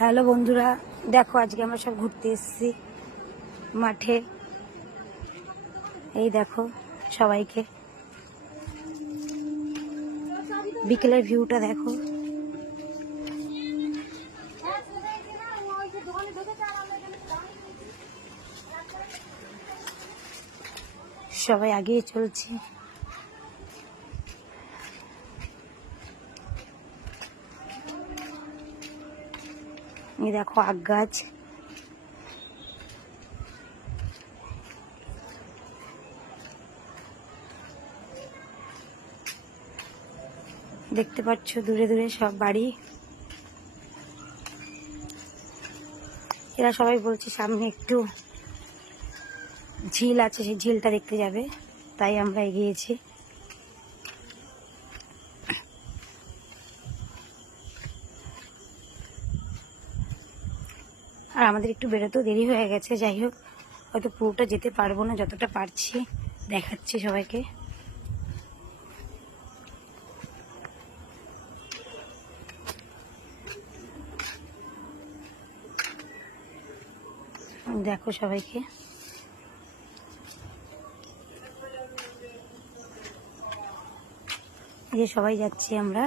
Hello বন্ধুরা, দেখো আজকে আমরা সব ঘুরতে এসেছি মাঠে। এই দেখো সবাইকে, বিকেলের ভিউটা দেখো। সবাই আগিয়ে চলছে। এই দেখো আগ গাছ, দেখতে পাচ্ছ দূরে দূরে সব বাড়ি। এরা সবাই বলছে সামনে একটু ঝিল আছে, সেই ঝিলটা দেখতে যাবে, তাই আমরা এগিয়েছি। আর আমাদের একটু বেরোতেও দেরি হয়ে গেছে। যাই হোক, হয়তো পুরোটা যেতে পারবো না, যতটা পারছি দেখাচ্ছি সবাইকে। দেখো সবাইকে, এই যে সবাই যাচ্ছি আমরা।